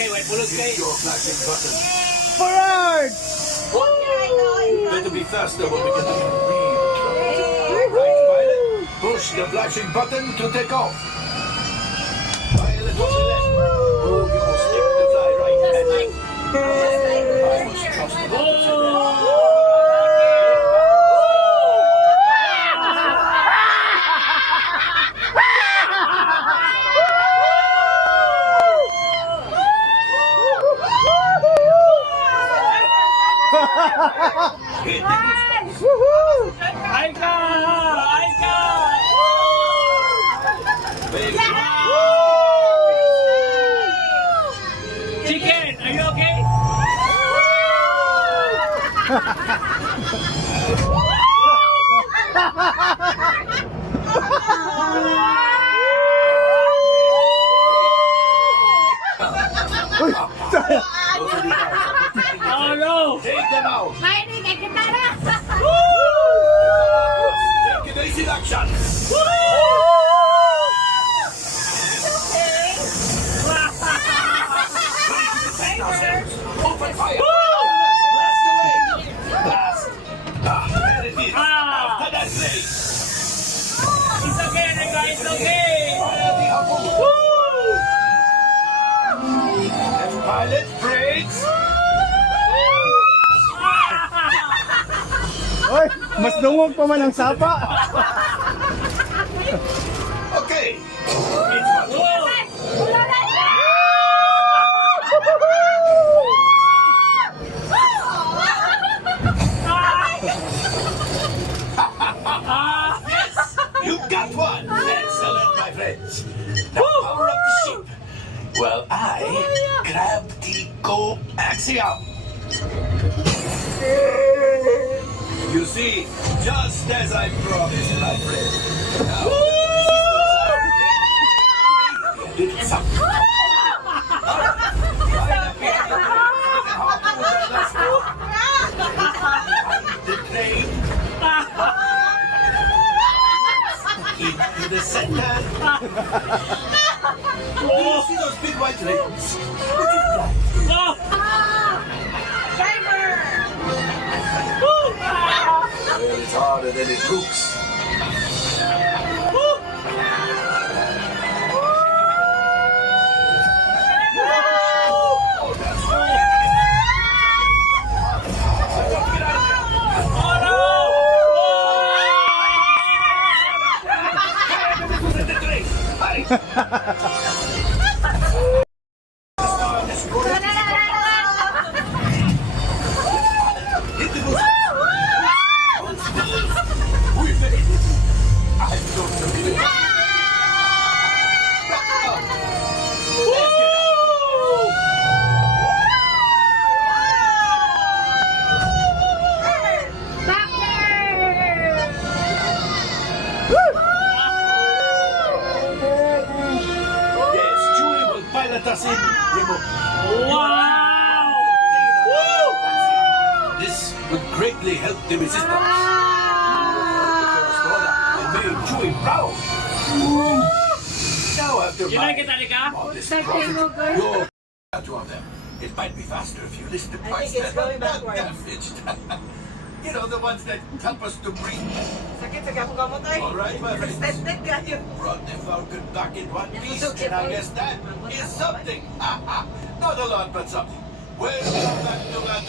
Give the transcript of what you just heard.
kay white pulot kay. Your flashing button. Forward! Better be faster when we get to the real. Right, Violet. Push the flashing button to take off. Violet on the left. Move your stick to fly right and left. I must trust the buttons in there. Aika! Aika! Chicken, are you okay? Uy! Oh no! Take them out. Mainit kay Kitara. Take it easy, action. Open fire. Blast away. Blast. There it is. After that blade. It's okay, Rika, it's okay! Fire the harpoon. Left pilot brakes. Uy! Mas dungog pa man ang sapa! Okay. It's one. Yes, you got one. Excellent, my friends. Now power up the ship. Well, I grab the coaxium. You see, just as I promised, my friend. Now, did something. The train into the center. Do you see those big white rings? Would you fly? Oh! Well, it's harder than it looks. Oh, that's right. I got to get out of here. Oh no! The train. Hurry. Hit the roof. We've made it. I don't believe it. Let's get Yes, Chewie will pilot us in remote. Wow! This would greatly help the resistance. And made Chewie proud. Now after You like it, Alika? all this profit, you're two of them. It might be faster if you listen to parts think it's that are going not backwards. damaged. You know, the ones that help us to breathe. Sakit sa kapong gamot ay. All right, my friends. Extended kayo. Brought the Falcon back in one piece, and I guess that is something. Not a lot, but something. Welcome back to my